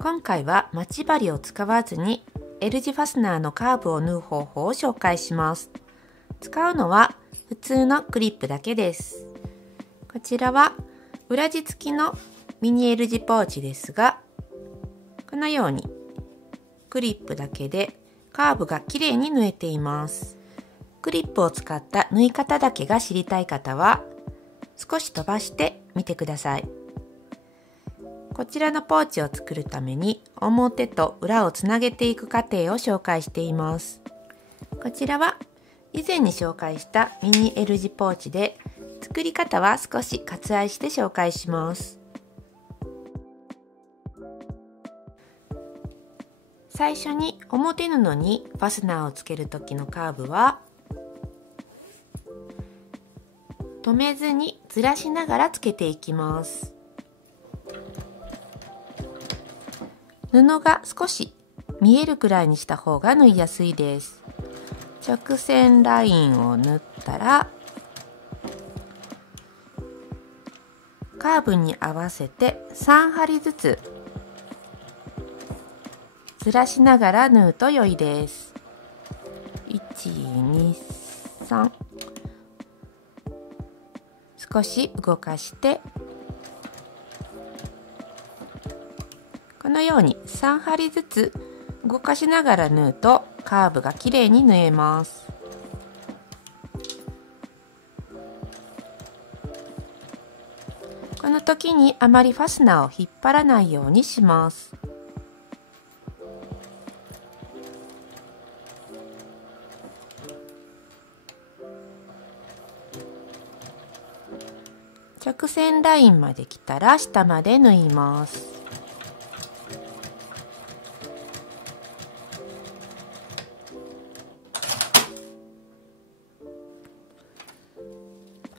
今回は待ち針を使わずに L 字ファスナーのカーブを縫う方法を紹介します。使うのは普通のクリップだけです。こちらは裏地付きのミニ L 字ポーチですが、このようにクリップだけでカーブがきれいに縫えています。クリップを使った縫い方だけが知りたい方は少し飛ばしてみてください。こちらのポーチを作るために表と裏をつなげていく過程を紹介しています。こちらは以前に紹介したミニ L 字ポーチで、作り方は少し割愛して紹介します。最初に表布にファスナーをつける時のカーブは留めずにずらしながらつけていきます。布が少し見えるくらいにした方が縫いやすいです。直線ラインを縫ったらカーブに合わせて3針ずつずらしながら縫うと良いです。1、2、3、少し動かしてこのように3針ずつ動かしながら縫うとカーブがきれいに縫えます。この時にあまりファスナーを引っ張らないようにします。直線ラインまで来たら下まで縫います。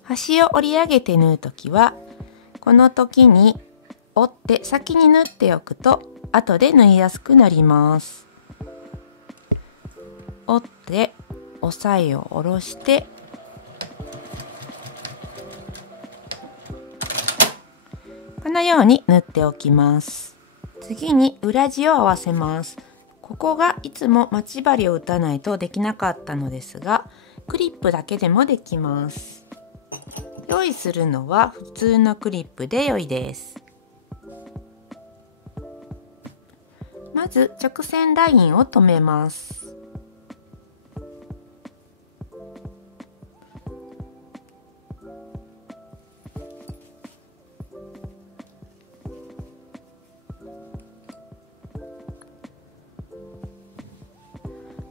端を折り上げて縫うときはこの時に折って先に縫っておくと後で縫いやすくなります。折って押さえを下ろしてこのように縫っておきます。次に裏地を合わせます。ここがいつも待ち針を打たないとできなかったのですが、クリップだけでもできます。用意するのは普通のクリップで良いです。まず直線ラインを留めます。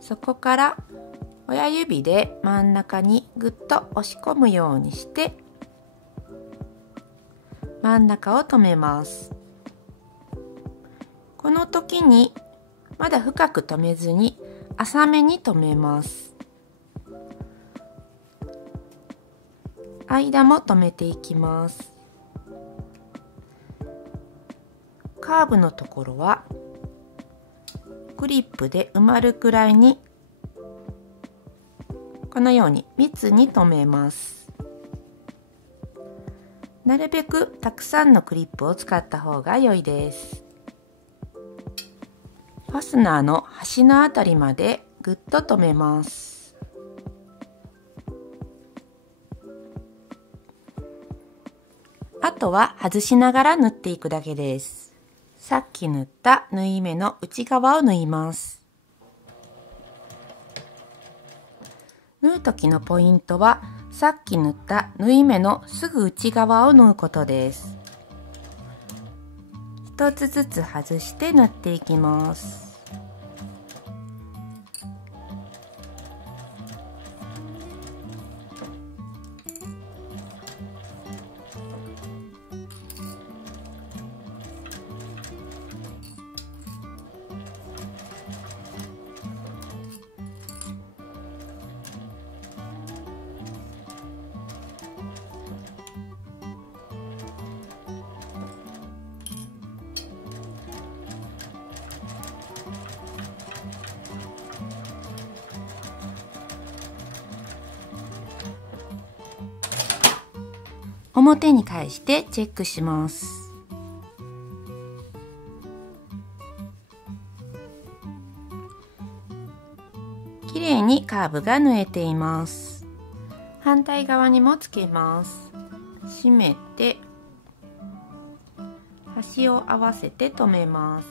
そこから親指で真ん中にぐっと押し込むようにして真ん中を留めます。この時にまだ深く留めずに浅めに留めます。間も留めていきます。カーブのところはクリップで埋まるくらいにこのように密に留めます。なるべくたくさんのクリップを使った方が良いです。ファスナーの端のあたりまでぐっと留めます。あとは外しながら縫っていくだけです。さっき縫った縫い目の内側を縫います。縫う時のポイントはさっき縫った縫い目のすぐ内側を縫うことです。一つずつ外して縫っていきます。表に返してチェックします。綺麗にカーブが縫えています。反対側にもつけます。締めて端を合わせて留めます。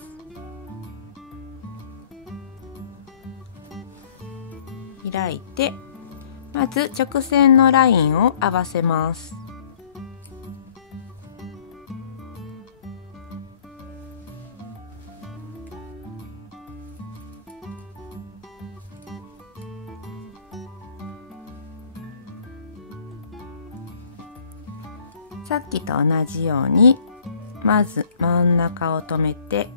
開いてまず直線のラインを合わせます。さっきと同じようにまず真ん中を留めて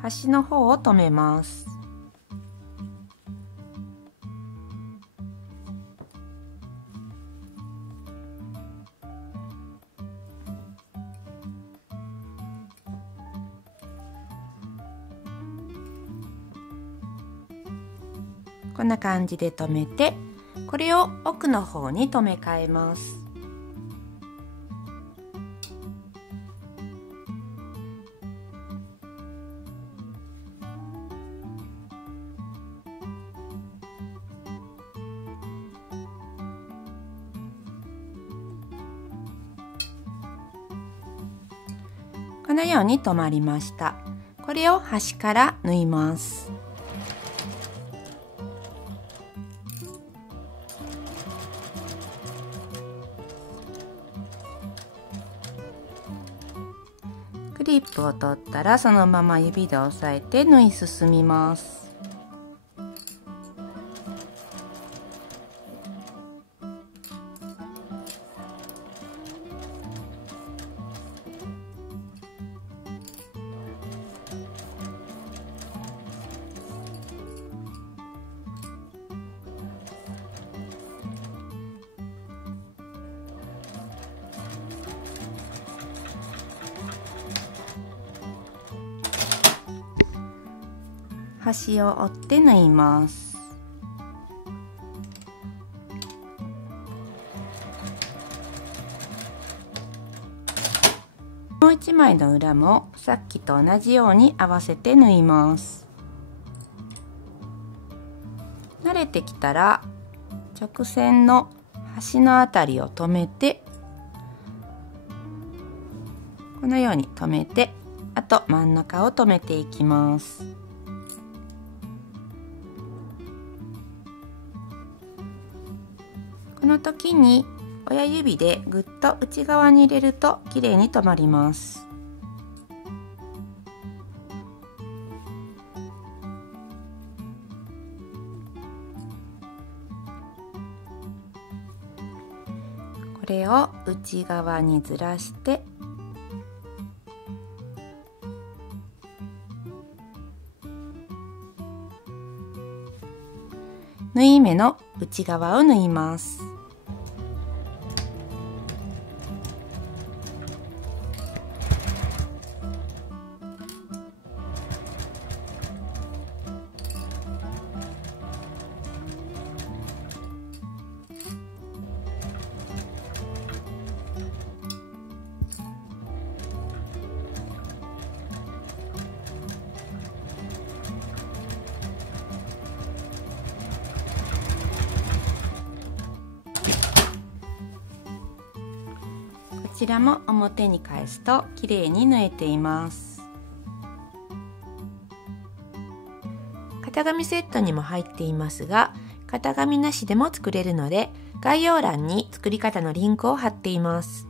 端の方を留めます。こんな感じで留めて、これを奥の方に留め替えます。このように留まりました。これを端から縫います。クリップを取ったらそのまま指で押さえて縫い進みます。端を折って縫います。もう一枚の裏もさっきと同じように合わせて縫います。慣れてきたら直線の端のあたりを留めて、このように留めて、あと真ん中を留めていきます。この時に親指でぐっと内側に入れるときれいに留まります。これを内側にずらして縫い目の内側を縫います。こちらも表に返すときれいに縫えています。型紙セットにも入っていますが、型紙なしでも作れるので概要欄に作り方のリンクを貼っています。